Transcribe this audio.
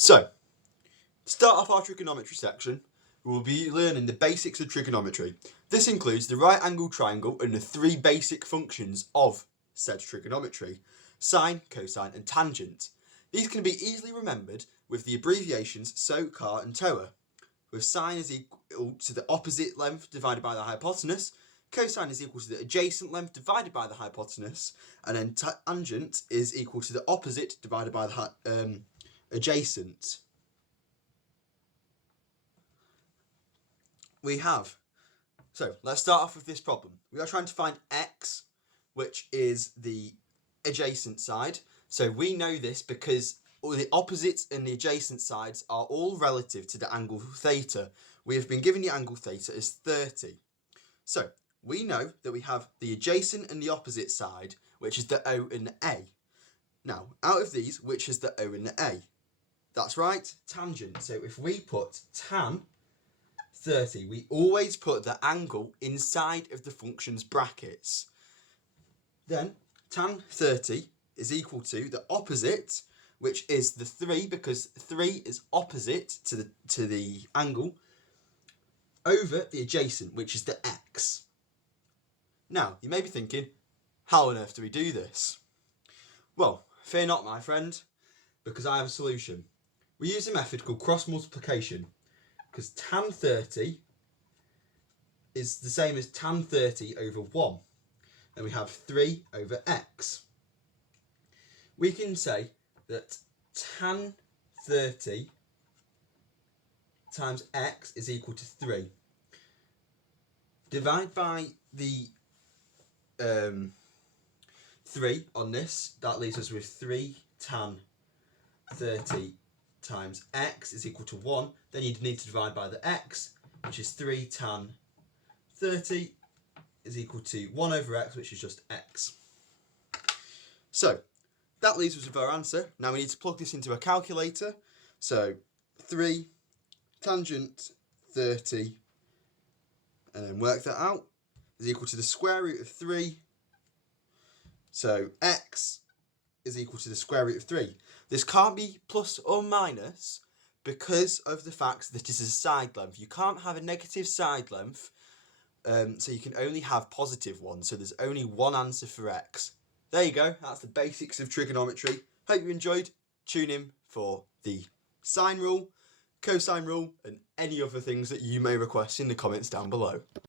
So, to start off our trigonometry section, we will be learning the basics of trigonometry. This includes the right angle triangle and the three basic functions of said trigonometry: sine, cosine and tangent. These can be easily remembered with the abbreviations SO, CAR and TOA, with sine is equal to the opposite length divided by the hypotenuse, cosine is equal to the adjacent length divided by the hypotenuse, and then tangent is equal to the opposite divided by the adjacent. So let's start off with this problem. We are trying to find x, which is the adjacent side. So we know this because the opposite and the adjacent sides are all relative to the angle theta. We have been given the angle theta as 30. So we know that we have the adjacent and the opposite side, which is the O and the A. Now, out of these, which is the O and the A? That's right, tangent. So if we put tan 30, we always put the angle inside of the function's brackets. Then tan 30 is equal to the opposite, which is the 3, because 3 is opposite to the angle, over the adjacent, which is the x. Now, you may be thinking, how on earth do we do this? Well, fear not, my friend, because I have a solution. We use a method called cross multiplication, because tan 30 is the same as tan 30 over 1. And we have 3 over x. We can say that tan 30 times x is equal to 3. Divide by the 3 on this, that leaves us with 3 tan 30 times x is equal to 1. Then you'd need to divide by the x, which is 3 tan 30 is equal to 1 over x, which is just x. So that leaves us with our answer. Now we need to plug this into a calculator. So 3 tangent 30, and then work that out, is equal to the square root of 3. So x is equal to the square root of 3. This can't be plus or minus because of the fact that it is a side length. You can't have a negative side length, so you can only have positive ones. So there's only one answer for x. There you go. That's the basics of trigonometry. Hope you enjoyed. Tune in for the sine rule, cosine rule, and any other things that you may request in the comments down below.